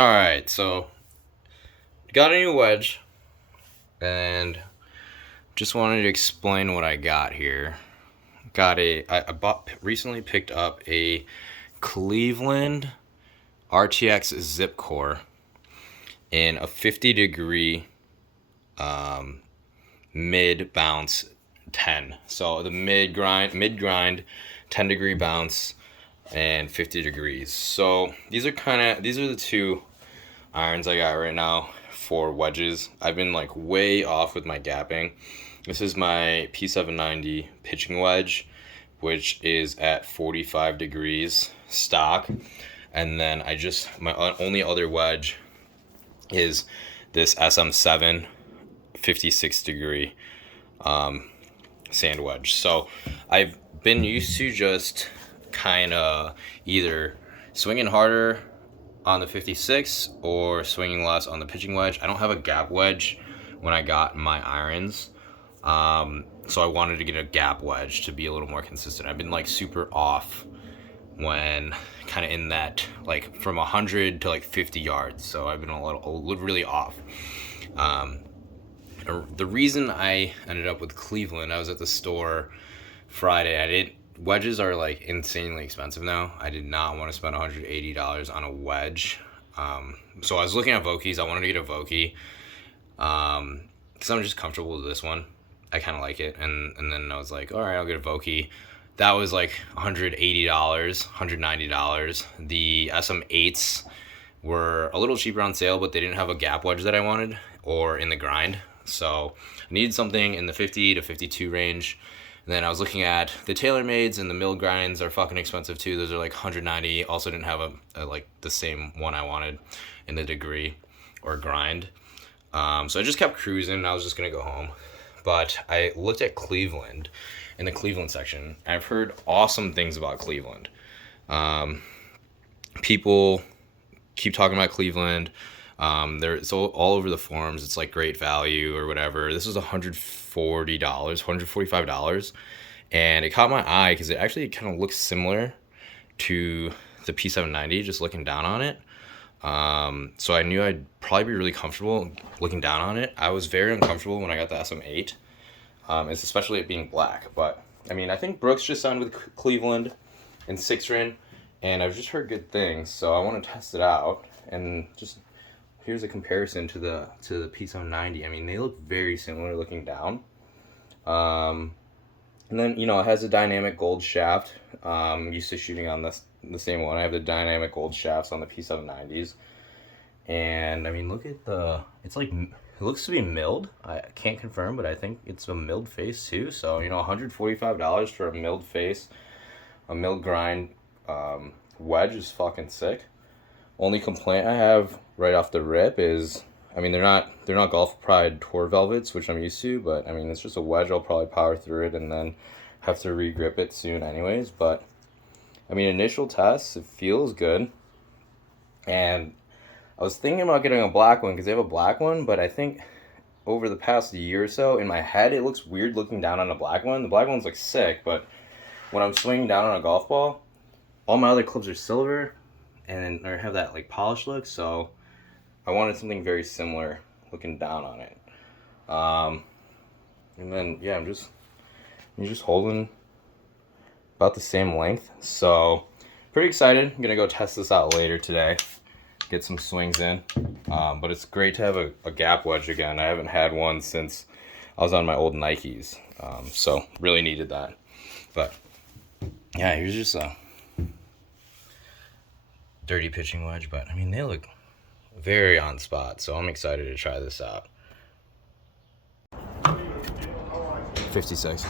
Alright, so got a new wedge and just wanted to explain what I got here. Recently picked up a Cleveland RTX zip core in a 50-degree mid bounce 10. So the mid grind 10-degree bounce and 50 degrees. So these are the two irons I got right now for wedges. I've been like way off with my gapping. This is my P790 pitching wedge, which is at 45 degrees stock. And then my only other wedge is this SM7 56 degree sand wedge. So I've been used to just kind of either swinging harder on the 56 or swinging less on the pitching wedge. I don't have a gap wedge when I got my irons, so I wanted to get a gap wedge to be a little more consistent. I've been like super off when kind of in that like from 100 to like 50 yards, so I've been really off. The reason I ended up with Cleveland, I was at the store Friday. Wedges are like insanely expensive now. I did not want to spend $180 on a wedge. So I was looking at Vokeys. I wanted to get a Vokey because I'm just comfortable with this one. I kind of like it. And then I was like, all right, I'll get a Vokey. That was like $180, $190. The SM8s were a little cheaper on sale, but they didn't have a gap wedge that I wanted or in the grind. So I needed something in the 50 to 52 range. And then I was looking at the TaylorMades, and the mill grinds are fucking expensive too. Those are like $190. Also didn't have a like the same one I wanted in the degree or grind. So I just kept cruising. I was just gonna go home, but I looked at Cleveland in the Cleveland section. I've heard awesome things about Cleveland. People keep talking about Cleveland. It's all over the forums. It's like great value or whatever. This was $140, $145, and it caught my eye because it actually kind of looks similar to the P790, just looking down on it. So I knew I'd probably be really comfortable looking down on it. I was very uncomfortable when I got the SM8, especially it being black. But I mean, I think Brooks just signed with Cleveland in 6-rin, and I've just heard good things, so I want to test it out. And just here's a comparison to the P790. I mean, they look very similar looking down. And then, it has a dynamic gold shaft. I'm used to shooting on the same one. I have the dynamic gold shafts on the P790s. And I mean, look at it looks to be milled. I can't confirm, but I think it's a milled face too. So, $145 for a milled face, a milled grind wedge is fucking sick. Only complaint I have right off the rip is, I mean, they're not Golf Pride Tour Velvets, which I'm used to, but I mean, it's just a wedge. I'll probably power through it and then have to re-grip it soon anyways. But I mean, initial tests, it feels good. And I was thinking about getting a black one because they have a black one, but I think over the past year or so, in my head, it looks weird looking down on a black one. The black one's like sick, but when I'm swinging down on a golf ball, all my other clubs are silver and or have that like polished look, so I wanted something very similar looking down on it. And then yeah, I'm just holding about the same length, so pretty excited. I'm gonna go test this out later today, get some swings in. But it's great to have a gap wedge again. I haven't had one since I was on my old Nikes, so really needed that. But yeah, here's just a dirty pitching wedge, but I mean, they look very on spot, so I'm excited to try this out. 56.